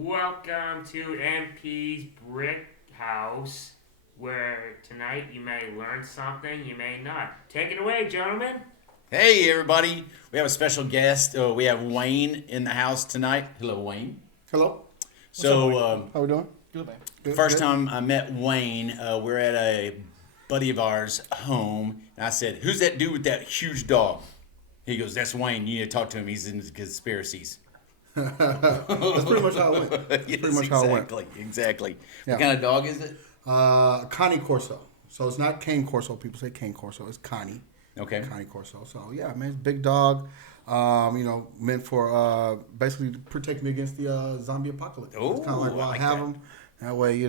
Welcome to MP's Brick House, where tonight you may learn something, you may not. Take it away, gentlemen. Hey, everybody. We have a special guest. We have Wayne in the house tonight. Hello, Wayne. Hello. How we doing? Good, man. First time I met Wayne, we're at a buddy of ours home, and I said, "Who's that dude with that huge dog?" He goes, "That's Wayne. You need to talk to him. He's into conspiracies." That's pretty much how it went. Yes, pretty much how it went. Exactly. Yeah. What kind of dog is it? Connie Corso. So it's not Cane Corso. People say Cane Corso. It's Connie. Okay. Connie Corso. So yeah, man, it's a big dog. Meant for basically to protect me against the zombie apocalypse. Oh, It's kind of like I why like I have that. them. That way,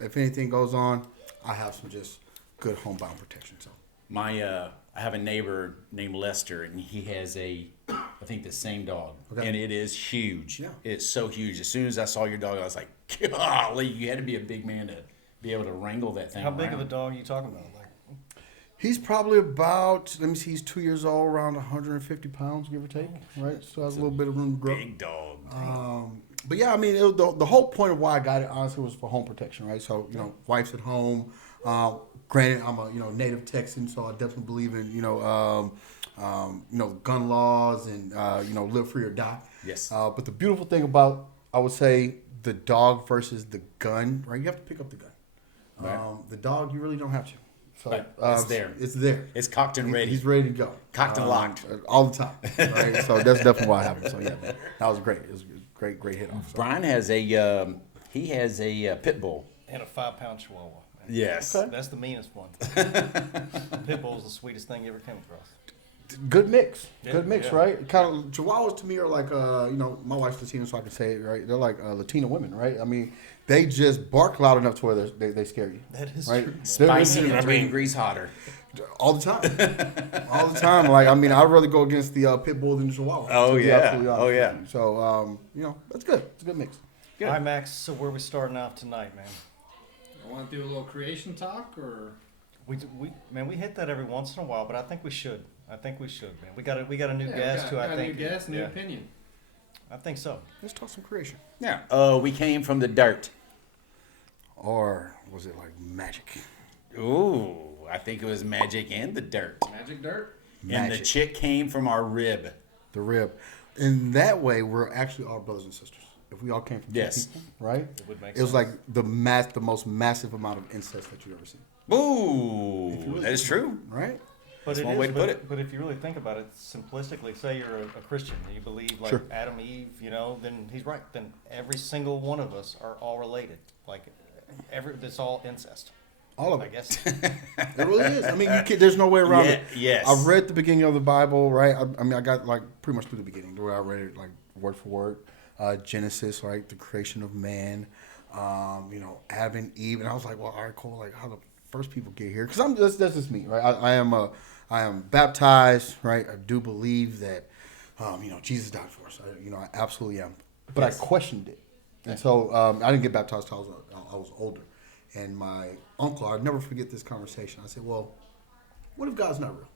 if anything goes on, I have some just good homebound protection. So I have a neighbor named Lester, and he has I think the same dog, Okay. and it is huge. Yeah. It's so huge. As soon as I saw your dog, I was like, golly, you had to be a big man to be able to wrangle that thing. How big of a around. dog are you talking about? Like, he's probably about, let me see, he's 2 years old, around 150 pounds, give or take. Right. So has a little bit of room to grow. Big dog. But yeah, I mean, the whole point of why I got it honestly was for home protection, right? So wife's at home. Granted, I'm a native Texan, so I definitely believe in gun laws and live free or die. Yes. But the beautiful thing about, I would say, the dog versus the gun, right? You have to pick up the gun. Right. The dog, you really don't have to. So Right. It's there. It's there. It's cocked and ready. He's ready to go. Cocked and locked. All the time. Right? So that's definitely why I have him. So yeah, man, that was great. It was a great hit off. So. Brian has a pit bull. and a 5-pound Chihuahua. Man. Yes. Okay. That's the meanest one. Pit bull's the sweetest thing you ever came across. Good mix. Yeah, Good mix, yeah. right? Kind of Chihuahuas to me are like my wife's Latina, so I can say it, right? They're like Latina women, right? I mean, they just bark loud enough to where they scare you. That is right? true. Man. Spicy and I 3 mean, degrees hotter. all the time, all the time. Like I mean, I'd rather go against the pit bull than the Chihuahua. Oh, to be yeah. absolutely honest Oh, with yeah. you. So that's good. It's a good mix. Good. All right, Max. So where we starting off tonight, man? I want to do a little creation talk, or We hit that every once in a while, but I think we should. Man. We got a new yeah, guest we who got I a think. new guest, new yeah, opinion. I think so. Let's talk some creation. Yeah. We came from the dirt. Or was it like magic? Ooh, I think it was magic and the dirt. Magic dirt. And the Magic. chick came from our rib. The rib. In that way, we're actually all brothers and sisters. If we all came from two Yes. people, right? It would make It was sense. like the most massive amount of incest that you've ever seen, Ooh, that is true. right? But That's it one is, way to put it. But if you really think about it, simplistically, say you're a Christian and you believe like Sure. Adam, Eve, then he's right. Then every single one of us are all related. Like it's all incest. All of I it. guess. It really is. I mean, there's no way around it. Yes. I've read the beginning of the Bible, right? I mean, I got like pretty much through the beginning, the way I read it, like word for word. Genesis, right? The creation of man. Adam and Eve, and I was like, well, all right, cool. Like, how the first people get here? Because that's just me, right? I am baptized, right? I do believe that, Jesus died for us. I absolutely am. But Yes. I questioned it, and so I didn't get baptized till I was older. And my uncle, I'll never forget this conversation. I said, well, what if God's not real?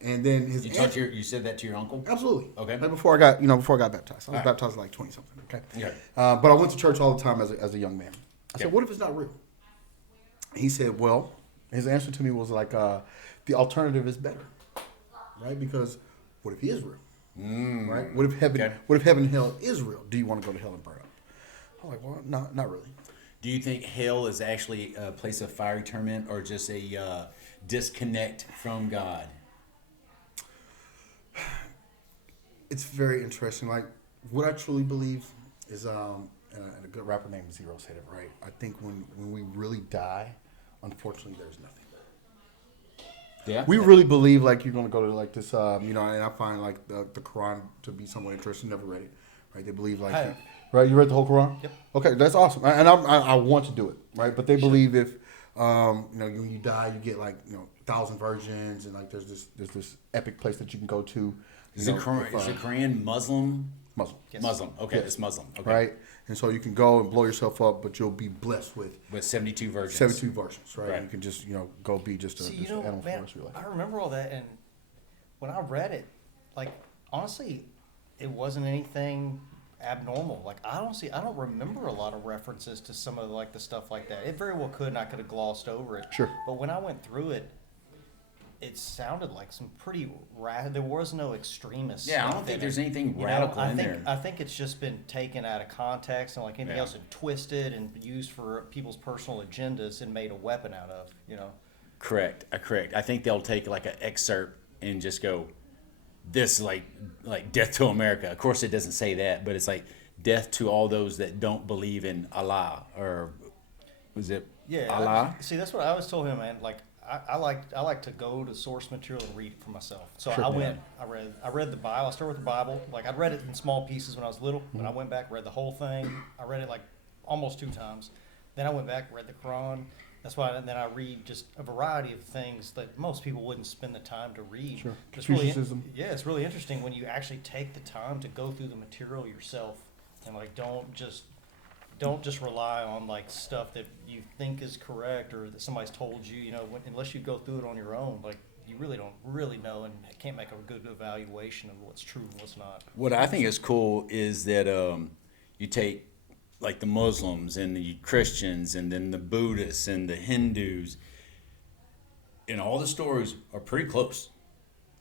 And then his answer, You said that to your uncle? absolutely. Okay. Like before I got baptized. I was All right. baptized at like 20 something. Okay. Okay. But I went to church all the time as a young man. I Yeah. said, what if it's not real? He said, well, his answer to me was like, the alternative is better, right? Because what if he is real? Right? What if heaven? Okay. What if heaven and hell is real? Do you want to go to hell and burn up? I'm like, well, not really. Do you think hell is actually a place of fiery torment or just a disconnect from God? It's very interesting. Like what I truly believe is, and a good rapper named Zero said it right. I think when we really die, unfortunately, there's nothing. Yeah. We really believe like you're gonna go to like this, and I find like the Quran to be somewhat interesting. Never read it, right? They believe like, I have. right? You read the whole Quran? Yep. Okay, that's awesome, and I want to do it, right? But they believe if when you die, you get like 1,000 virgins, and like there's this epic place that you can go to. Is the Quran Muslim? Muslim? Yes. Muslim. Okay, Yes. it's Muslim. Okay. Right? And so you can go and blow yourself up, but you'll be blessed with With 72 virgins. 72 versions, right? Right. You can just, go be just See, just an animal for the man, rest of your life. I remember all that, and when I read it, like honestly, it wasn't anything abnormal. Like I don't remember a lot of references to some of like the stuff like that. It very well could, and I could have glossed over it. Sure. But when I went through it, it sounded like some pretty there was no extremist. Yeah, I stuff don't think in there's it. anything You know, radical I in think there. I think it's just been taken out of context and like anything Yeah. else, and twisted and used for people's personal agendas and made a weapon out of. You know. Correct. Correct. I think they'll take like an excerpt and just go, this like death to America. Of course, it doesn't say that, but it's like death to all those that don't believe in Allah, or was it Yeah, Allah? see, that's what I always told him, man. Like, I like to go to source material and read it for myself. So Sure. I read the Bible. I started with the Bible. Like, I'd read it in small pieces when I was little. But I went back, read the whole thing. I read it like almost 2 times. Then I went back, read the Quran. That's why. And then I read just a variety of things that most people wouldn't spend the time to read. Sure. It's really, Confucianism. yeah, it's really interesting when you actually take the time to go through the material yourself and like don't just rely on like stuff that you think is correct or that somebody's told you. You know, unless you go through it on your own, like you really don't really know and can't make a good evaluation of what's true and what's not. What I think is cool is that you take like the Muslims and the Christians and then the Buddhists and the Hindus, and all the stories are pretty close.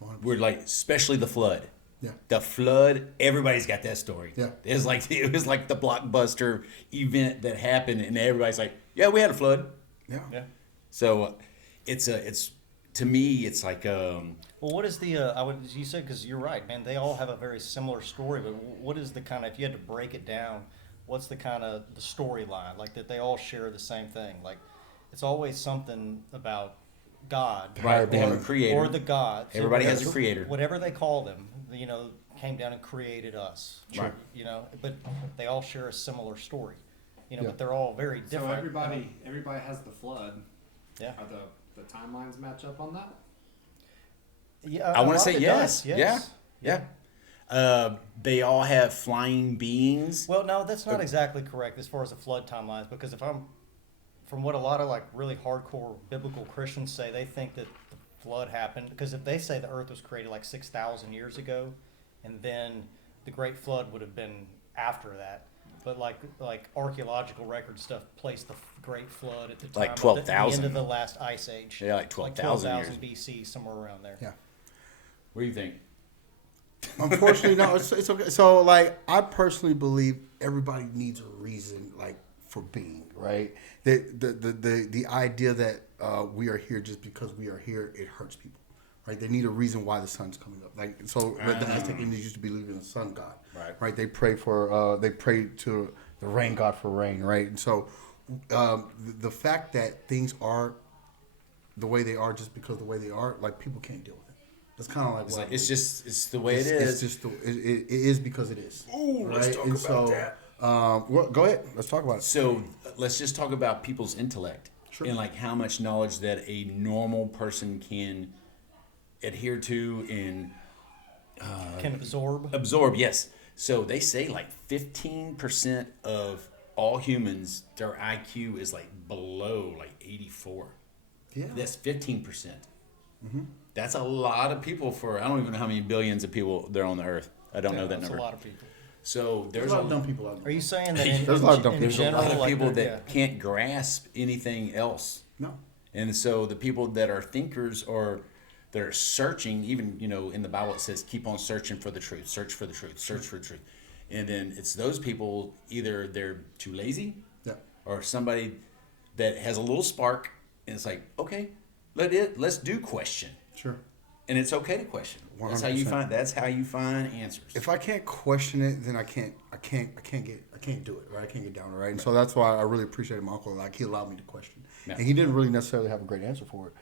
100%. We're like, especially the flood. Yeah. The flood, everybody's got that story. Yeah. It was like the blockbuster event that happened, and everybody's like, yeah, we had a flood. Yeah. Yeah. So it's to me, it's like Well, what is the you said, because you're right, man. They all have a very similar story, but what is the kind of, if you had to break it down, what's the kind of the storyline like that they all share the same thing? Like it's always something about God, Right, they have a or- creator. or the God. So Everybody has a whatever- creator. Whatever they call them, you know, came down and created us. Right. You know, but they all share a similar story. You know, Yeah. but they're all very So different. everybody has the flood. Yeah. Are the timelines match up on that? Yeah, I a want to lot say of it yes. does, yes. Yeah. They all have flying beings. Well, no, that's not exactly correct as far as the flood timelines, because if I'm, from what a lot of like really hardcore biblical Christians say, they think that the flood happened, because if they say the earth was created like 6,000 years ago, and then the great flood would have been after that. But like archaeological record stuff placed the great flood at the time Like of 12,000. the end of the last ice age. Yeah, like 12,000 12,000 BC, somewhere around there. Yeah. What do you think? Unfortunately, no, it's okay. So, like, I personally believe everybody needs a reason, like, for being, right? The idea that we are here just because we are here, it hurts people, right? They need a reason why the sun's coming up. Like, so the Aztec Indians used to believe in the sun god, Right. They pray to the rain god for rain, right? And so, the fact that things are the way they are just because the way they are, like, people can't deal with it. That's kind of like what I believe. It's the way it It's is. just it is because it is. Ooh, let's talk And about that. Well, go ahead. Let's talk about it. So let's just talk about people's intellect Sure. and like how much knowledge that a normal person can adhere to and Can absorb. absorb. Yes. So they say like 15% of all humans, their IQ is like below like 84. Yeah. That's 15%. That's a lot of people for, I don't even know how many billions of people there are on the earth. I don't know that That's number. a lot of people. So There's there's a lot of dumb people out there. Are you saying that in, There's a lot of dumb in people. there's a general, lot of like people they're- that can't grasp anything else. No. And so the people that are thinkers or that are searching, even, you know, in the Bible it says, keep on searching for the truth, search for the truth, search for the truth. And then it's those people, either they're too lazy Yeah. or somebody that has a little spark and it's like, okay, let's do question. Sure. And it's okay to question. That's how 100%. you find answers. If I can't question it, then I can't do it, right? I can't get down it, right? And so that's why I really appreciated my uncle. Like, he allowed me to question. Yeah. And he didn't really necessarily have a great answer for it,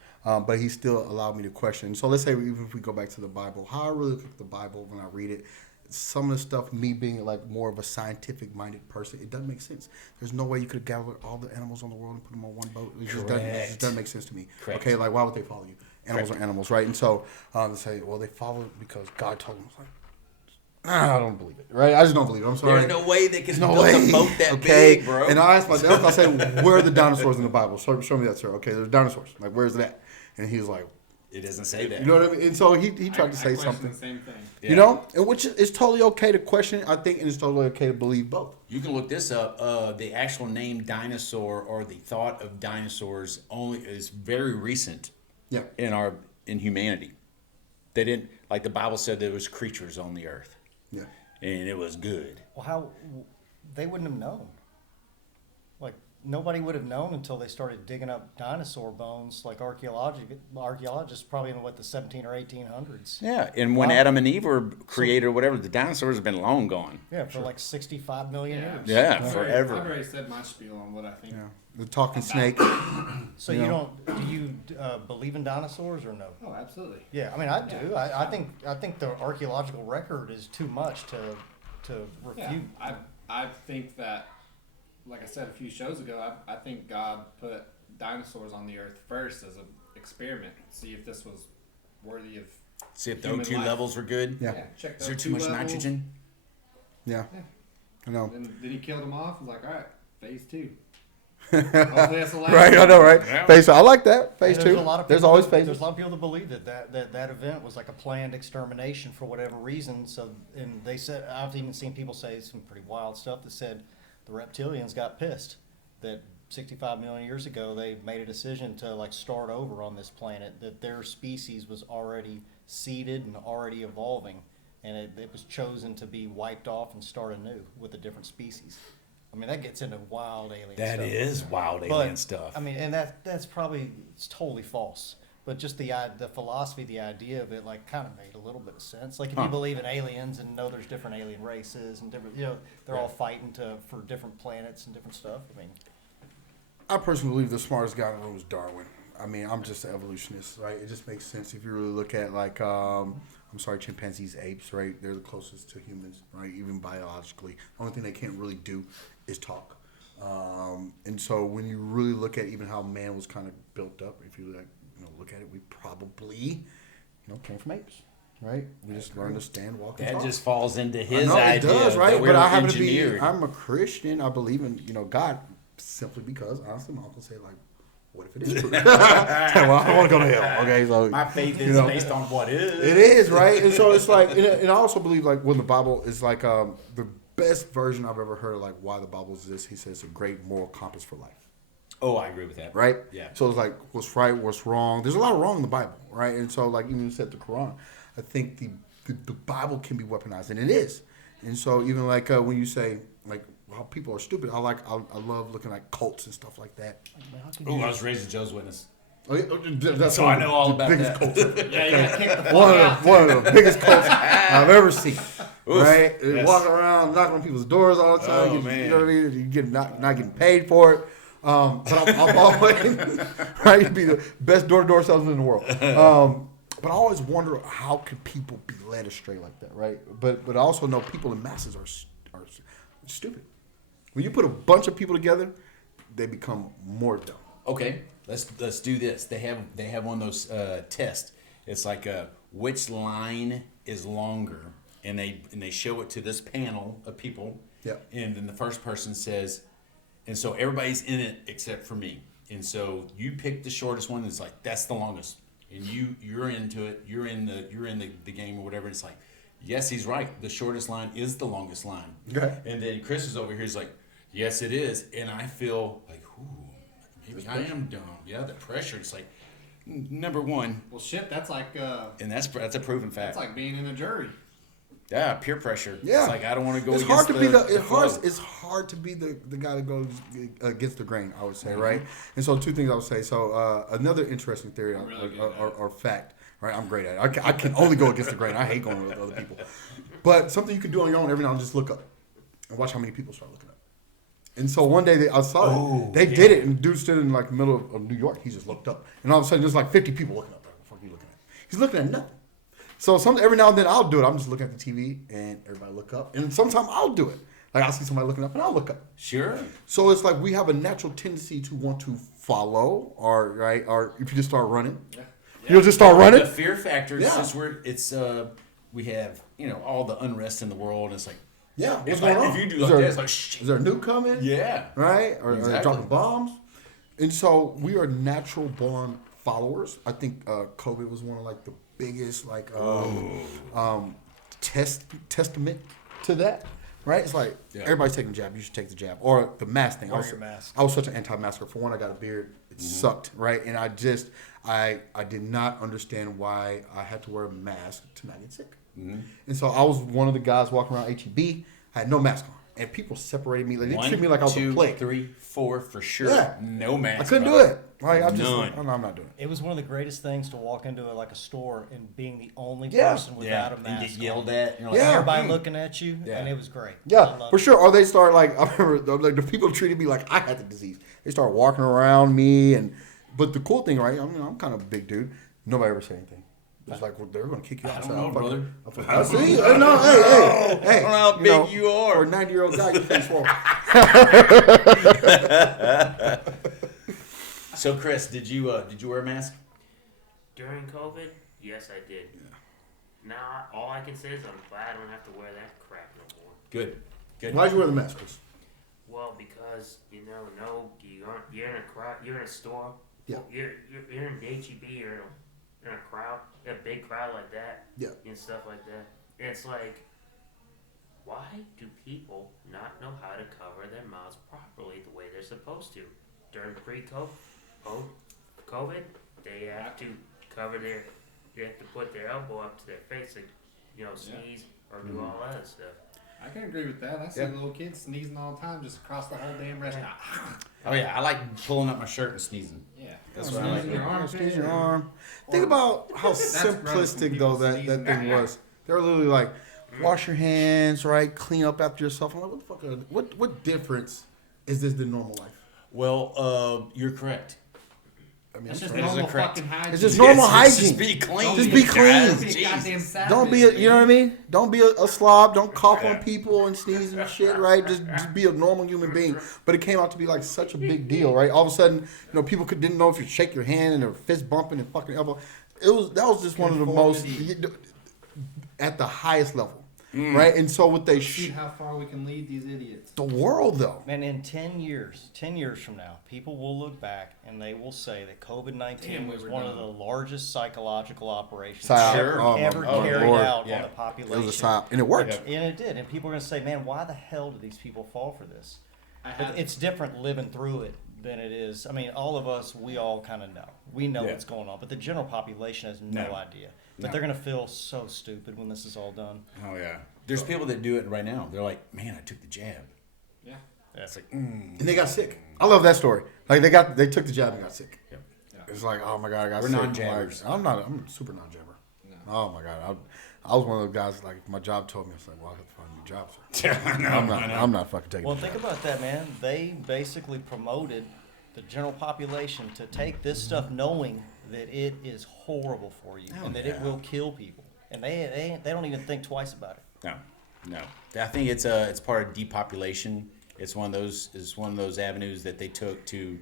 but he still allowed me to question. So let's say even if we go back to the Bible, how I really look at the Bible when I read it, some of the stuff, me being like more of a scientific-minded person, it doesn't make sense. There's no way you could gather all the animals on the world and put them on one boat. It just doesn't make sense to me. Correct. Okay, like, why would they follow you? Animals Correct. are animals, right? And so they say, well, they followed because God told them. It's like, I don't believe it, right? I just don't believe it. I'm sorry. There's no way they can There's no build way. a boat that Okay? big, bro. And I asked myself, I said, where are the dinosaurs in the Bible? Show me that, sir. Okay, there's dinosaurs. Like, where's that? And he was like, It doesn't say that. You know what I mean? And so he tried to I say question something. the same thing. Yeah. You know, and which is totally okay to question, I think, and it's totally okay to believe both. You can look this up. The actual name dinosaur or the thought of dinosaurs only is very recent Yeah. in humanity. They didn't, like the Bible said, there was creatures on the earth, Yeah. and it was good. Well, how they wouldn't have known. Like nobody would have known until they started digging up dinosaur bones, like archaeologists probably in the 17 or 1800s. Yeah, and when Wow. Adam and Eve were created or whatever, the dinosaurs have been long gone. Yeah, for like 65 million years. Yeah, I've forever. already said my spiel on what I think. Yeah. The talking snake. So Yeah. you don't? Do you believe in dinosaurs or no? Oh, absolutely. Yeah, I mean I do. I think the archaeological record is too much to Yeah, refute. I think that, like I said a few shows ago, I think God put dinosaurs on the earth first as an experiment, see if this was worthy of. See if the Human O2 life. levels were good. Yeah. Check Is those there too two much levels. nitrogen? Yeah. Yeah. I know. Then he killed them off. He's like, all right, phase 2. Hopefully that's the last Right, I one. know, right? Yeah. Phase 2. I like that. Phase And 2. There's a lot of There's people always that- phases. There's a lot of people that believe that event was like a planned extermination for whatever reason. So, and they said I've even seen people say some pretty wild stuff that said the reptilians got pissed that 65 million years ago they made a decision to like start over on this planet, that their species was already seeded and already evolving, and it was chosen to be wiped off and start anew with a different species. I mean, that gets into wild alien That stuff. is wild But, alien stuff. I mean, and that's probably it's totally false. But just the philosophy, the idea of it, like, kind of made a little bit of sense. Like, if you Huh. believe in aliens and know there's different alien races and different, they're all fighting for different planets and different stuff. I mean, I personally believe the smartest guy in the room is Darwin. I mean, I'm just an evolutionist, right? It just makes sense if you really look at like, chimpanzees, apes, right? They're the closest to humans, right? Even biologically, the only thing they can't really do is talk. And so when you really look at even how man was kind of built up, if you look at it, we probably, came from apes, right? We just learned to stand, walk, and that talk. just falls into I his know, idea. it does, that right? we But were I happen to be. engineered. I'm a Christian. I believe in God simply because honestly, my uncle said like, "What if it is true?" Well, I don't want to go to hell. Okay, so My faith is you know, based on what is. it is right, and so it's like, and I also believe like when the Bible is like the best version I've ever heard of like why the Bible exists. He says it's a great moral compass for life. Oh, I agree with that. Right? Yeah. So it's like what's right, what's wrong. There's a lot of wrong in the Bible, right? And so like even you said the Quran, I think the Bible can be weaponized, and it is. And so even like when you say like how people are stupid, I love looking at cults and stuff like that. Oh, I was raised a Jehovah's Witness. Oh, yeah, that's So one I of know the all about biggest that. cults ever. Yeah, you gotta kick the fuck one out. of the biggest cults I've ever seen. Right? They yes. walk around knocking on people's doors all the time. Oh, you man. know what I mean? You get not getting paid for it. But I'm always right. You'd be the best door-to-door salesman in the world. But I always wonder how could people be led astray like that, right? But I also know people in masses are stupid. When you put a bunch of people together, they become more dumb. Okay, let's do this. They have one of those tests. It's like which line is longer, and they show it to this panel of people. Yeah. And then the first person says, and so everybody's in it except for me. And so you pick the shortest one. That's like that's the longest, and you're into it. You're in the game or whatever. It's like, yes, he's right. The shortest line is the longest line. Okay. And then Chris is over here. He's like, yes, it is. And I feel like, ooh, maybe I am dumb. Yeah, the pressure. It's like, number one, Well, shit, that's like and that's a proven fact. that's like being in a jury. Yeah, peer pressure. Yeah. It's like I don't want to go. It's against hard to be the flow. it's hard to be the guy that goes against the grain, I would say, Mm-hmm. right? And so two things I would say. So another interesting theory I'm really good at or fact, right? I'm great at it. I can only go against the grain. I hate going with other people. But something you can do on your own every now and then, just look up and watch how many people start looking up. And so one day I saw it. They did it, and dude stood in like the middle of New York. He just looked up, and all of a sudden there's like 50 people looking up. Like, what the fuck are you looking at? He's looking at nothing. So every now and then I'll do it. I'm just looking at the TV, and everybody look up. And sometimes I'll do it. Like I'll see somebody looking up, and I'll look up. Sure. So it's like we have a natural tendency to want to follow, or if you just start running, you'll just start running. The fear factor. Yeah. Since we have all the unrest in the world. And it's like Yeah, what's if going on? you do Is like there- that, it's like shh. Is there a nuke coming? Yeah. Right? Or Exactly. dropping bombs? And so we are natural born followers. I think COVID was one of like the biggest like testament to that. Right? It's like everybody's taking the jab. You should take the jab, or the mask thing. Wear your mask. I was such an anti-masker. For one, I got a beard. It sucked, right? And I did not understand why I had to wear a mask to not get sick. And so I was one of the guys walking around HEB. I had no mask on, and people separated me. Like, they treated me like I was a 2, plague. 3, 4 for sure. Yeah. No mask. I couldn't on. do it. Like, I'm not doing it. It was one of the greatest things to walk into a store and being the only Yeah. person without a and mask. get yelled on. at. You're like, Yeah. Everybody looking at you, Yeah. and it was great. I Yeah, loved for it. sure. Or they start like, I remember like the people treated me like I had the disease. They start walking around me, but the cool thing, right? I mean, I'm kind of a big dude. Nobody ever said anything. It's like, well, they're gonna kick you I out. don't know, brother. I see. No, hey. I don't know how big you are. For a 90-year-old guy, you pretty swole. So, Chris, did you wear a mask? During COVID, yes, I did. Now, all I can say is I'm glad I don't have to wear that crap no more. Good. Why'd you wear the mask, Chris? Well, because you're in a crowd, you're in a store. Yeah. You're in HEB, you're in a crowd, a big crowd like that. Yeah. And stuff like that. And it's like, why do people not know how to cover their mouths properly the way they're supposed to? During COVID, they have to they have to put their elbow up to their face, like, sneeze or do all that other stuff. I can agree with that. I see little kids sneezing all the time just across the whole damn restaurant. Oh yeah, I like pulling up my shirt and sneezing. Yeah. That's what I like. Sneezing your arm. Squeeze your arm. Think about how That's gross when simplistic though people that sneeze. thing was. They were literally like, wash your hands, right? Clean up after yourself. I'm like, what the fuck? What difference is this than normal life? Well, you're correct. I mean, That's just That is normal a correct- fucking hygiene. It's just normal Yes, hygiene. Just be clean. Just be clean. guys. Be a Jesus. goddamn savage, Don't be you know what I mean? Don't be a slob. Don't cough on people and sneeze and shit, right? Just be a normal human being. But it came out to be like such a big deal, right? All of a sudden, people didn't know if you shake your hand and their fist bumping and fucking elbow. That was just one of the most at the highest level, right? And so what they See how far we can lead these idiots. the world though. And in 10 years from now, people will look back and they will say that COVID-19 Damn, we was were one of dumb. the largest psychological operations Psyop. Sure. ever Oh, carried Lord. out Yeah. on the It population. was a psyop, and it worked. Yeah. And it did. And people are going to say, man, why the hell do these people fall for this? I But had it's different living through it than it is. I mean, all of us, we all kind of know. We know Yeah. what's going on. But the general population has no No. idea. But No. they're going to feel so stupid when this is all done. Oh yeah. There's people that do it right now. They're like, man, I took the jab. yeah. It's like, And they got sick. I love that story. Like they took the jab and got sick. Yep. It's like, oh my god, I got We're sick. non-jabbers. Like, I'm a super non-jabber. No. Oh my god, I was one of those guys. Like my job told me, I was like, well, I have to find a new job, sir. I know, I'm not fucking taking. Well, the think jab. about that, man. They basically promoted the general population to take this stuff knowing that it is horrible for you Oh, and that yeah. it will kill people. And they don't even think twice about it. No. I think it's part of depopulation. It's one of those avenues that they took to.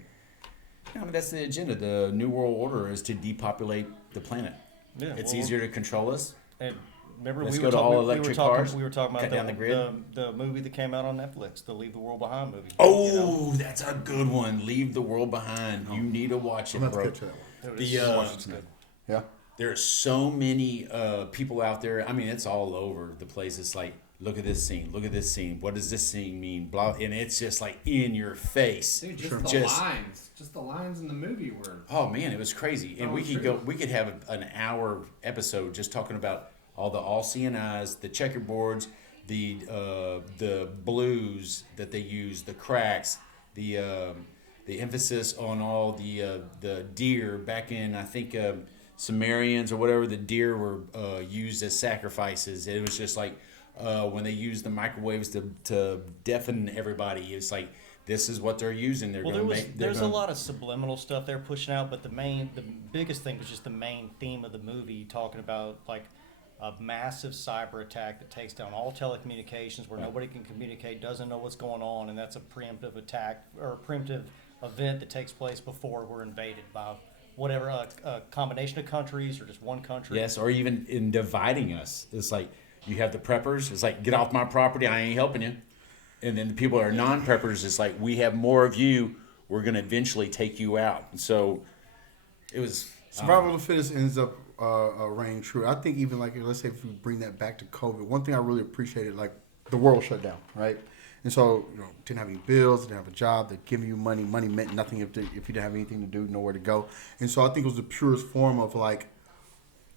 That's the agenda. The New World Order is to depopulate the planet. Yeah, It's well, easier to control us. And remember, Let's we go were, to talk- all we were electric talking. cars, We were talking about cut down the grid. the movie that came out on Netflix, the Leave the World Behind movie. Oh, that's a good one. Leave the world behind. You need to watch it, I'm gonna bro. have to get to that one. Dude, The, it's so Watch it tonight. Yeah. There are so many people out there. I mean, it's all over the place. It's like, look at this scene. Look at this scene. What does this scene mean? Blah, and it's just like in your face. Dude, just the Just- lines. Just the lines in the movie were. Oh man, it was crazy. And Oh, we could true. go. We could have an hour episode just talking about all the all-seeing eyes, the checkerboards, the blues that they use, the cracks, the emphasis on all the deer back in, I think, Sumerians or whatever. The deer were used as sacrifices. It was just like when they used the microwaves to deafen everybody. It's like, this is what they're using. They're Well, going to make. there's a lot of subliminal stuff they're pushing out, but the biggest thing was just the main theme of the movie, talking about like a massive cyber attack that takes down all telecommunications, where nobody can communicate, doesn't know what's going on, and that's a preemptive attack or a preemptive event that takes place before we're invaded by whatever a combination of countries or just one country. Yes, or even in dividing us. It's like you have the preppers. It's like, get off my property. I ain't helping you. And then the people that are non-preppers. It's like, we have more of you. We're going to eventually take you out. And so It was Survival of the fittest ends up reigning true. I think even like let's say if we bring that back to COVID, one thing I really appreciated, like the world shut down, right? And so didn't have any bills, didn't have a job, they're giving you money. Money meant nothing if you didn't have anything to do, nowhere to go. And so I think it was the purest form of like,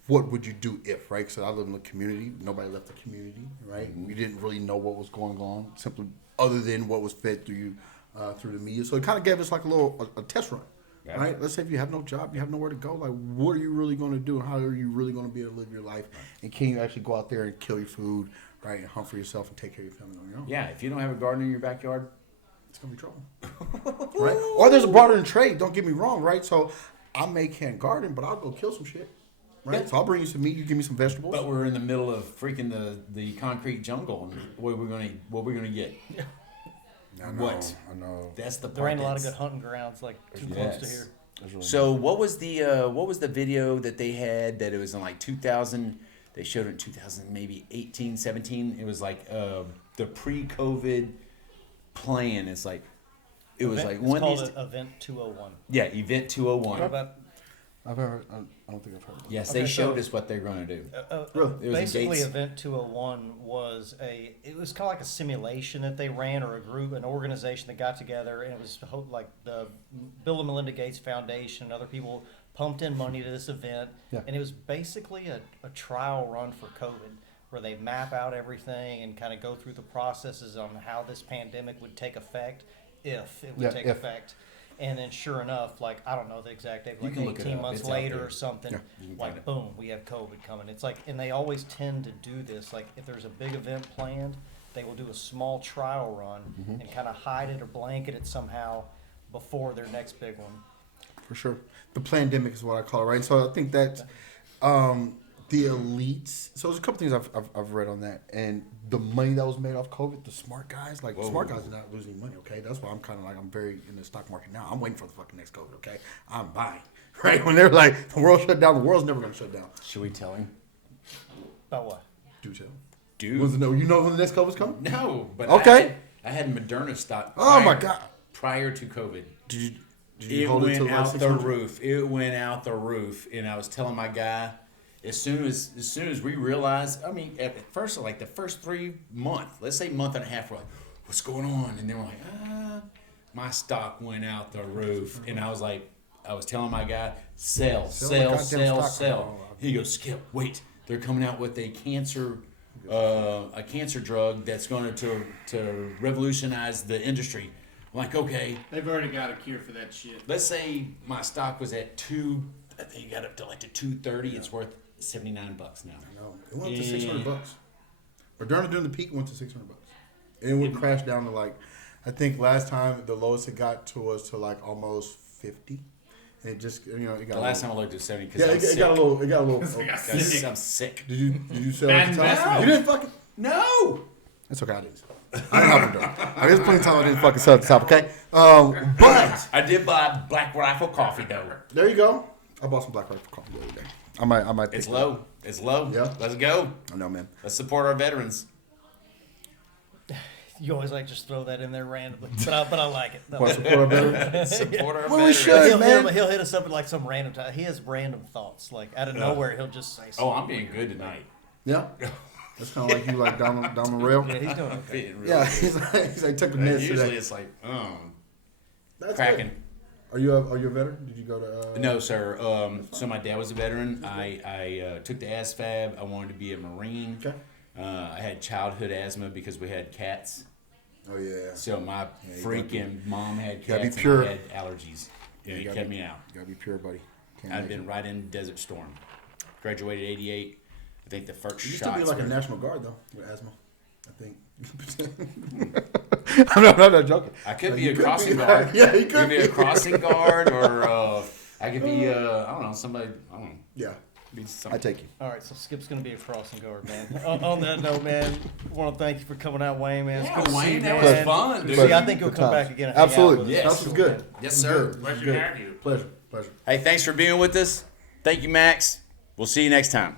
what would you do if, right? So I live in the community. Nobody left the community, right? We didn't really know what was going on, simply other than what was fed through you through the media. So it kind of gave us like a test run, Gotcha. right? Let's say if you have no job, you have nowhere to go. Like, what are you really going to do? How are you really going to be able to live your life? And can you actually go out there and kill your food, right? And hunt for yourself and take care of your family on your own? yeah. If you don't have a garden in your backyard, It's going to be trouble, right? Or there's a barter and trade. Don't get me wrong, right? So I may can't garden, but I'll go kill some shit. Right, Yeah. so I'll bring you some meat. You give me some vegetables. but we're in the middle of freaking the concrete jungle, and what we're gonna get? I know, What? I know. That's the part. There ain't a lot of that's- good hunting grounds like too close to Yes. here. That's really So what was the video that they had that it was in like 2000? They showed it in 2000, maybe 18, 17. It was like the pre-COVID plan. It's like it was like It's one called of these. Event 201. Yeah, Event 201. What about I've heard. I don't think I've heard. Of it. Yes, Okay, they showed so- us what they're going to do. Really? It was in basically Gates. Event 201 was it was kind of like a simulation that they ran, or an organization that got together, and it was like the Bill and Melinda Gates Foundation and other people pumped in money to this event, Yeah. and it was basically a trial run for COVID, where they map out everything and kind of go through the processes on how this pandemic would take effect, if it would Yeah, take if. effect. And then, sure enough, like I don't know the exact date, You like can look it 18 up. months It's out later there. or something, Yeah, you can find like it. boom, we have COVID coming. It's like, and they always tend to do this. Like if there's a big event planned, they will do a small trial run Mm-hmm. and kind of hide it or blanket it somehow before their next big one. For sure. The pandemic is what I call it, right? So I think that the elites. So there's a couple things I've read on that, and the money that was made off COVID. The smart guys, like Whoa. smart guys, are not losing money. Okay, that's why I'm kind of like I'm very in the stock market now. I'm waiting for the fucking next COVID. Okay, I'm buying. Right when they're like the world shut down, the world's never gonna shut down. Should we tell him? About what? Do tell. Dude, Was it no? You know when the next COVID's coming? no. But Okay. I had Moderna stock. Oh, my prior- God. Prior to COVID. Did It you hold it went to like out the 600? roof. It went out the roof, and I was telling my guy, as soon as we realized, I mean, at first, like the first 3 months, let's say month and a half, we're like, what's going on? And then we're like, my stock went out the roof, and I was like, I was telling my guy, Sell the sell, goddamn sell, stock. sell. He goes, Skip, wait, they're coming out with a cancer drug that's going to revolutionize the industry. I'm like, okay. They've already got a cure for that shit. Let's say my stock was at I think it got up to like to 230. It's worth $79 now. No, it went to Yeah. $600. Moderna during the peak went to $600, and it would crash down to like, I think last time the lowest it got to was to like almost 50, and it just it got The a last little, time I looked at 70 because yeah, I'm it sick. got a little, it got a little. I'm sick. Did you sell Bad at the time? investment. You didn't fucking. No. That's okay. I didn't. I didn't have Moderna. I was plenty of time I didn't fucking sell at the top. Okay, but I did buy Black Rifle coffee though. there you go. I bought some Black Rifle coffee the other day. I might. It's pick low. It's low. Yeah. Let's go. I know, man. Let's support our veterans. You always like just throw that in there randomly, but I like it. No. Want to support our veterans? Support our Well, we veterans. should. He'll, man. he'll hit us up at like some random time. He has random thoughts, like out of nowhere. He'll just say, Oh, something. I'm being good tonight. Yeah. That's kind of like you, like down the rail. Yeah, he's doing I'm okay. being really Yeah, good. he's like took the meds Usually today. it's like, That's cracking. good. Are you a veteran? Did you go to? No, sir. So my dad was a veteran. I took the ASFAB. I wanted to be a Marine. Okay. I had childhood asthma because we had cats. Oh yeah. So my you gotta freaking mom had gotta be cats pure. and I had allergies. Yeah, And you it gotta kept be- me out. You gotta be pure, buddy. Can't I'd make been it. right in Desert Storm. Graduated '88. I think the first You used to shots be like were- a National Guard though with asthma. I think. I'm not joking. I could Like, be you a could crossing be- guard. Yeah, you I could be a crossing guard, or I could be I don't know, somebody. I don't know. Yeah, Be I something. take you. All right, so Skip's gonna be a crossing guard, man. on that note, man, I want to thank you for coming out, Wayne, man. It's Yeah, good to see Wayne, you, that man. was fun, dude. See, I think you'll Good come times. back again. And hang out Absolutely. with us. Yes. This was good. Yes, This was sir. good. Pleasure Good. to have you. Pleasure. Pleasure. Hey, thanks for being with us. Thank you, Max. We'll see you next time.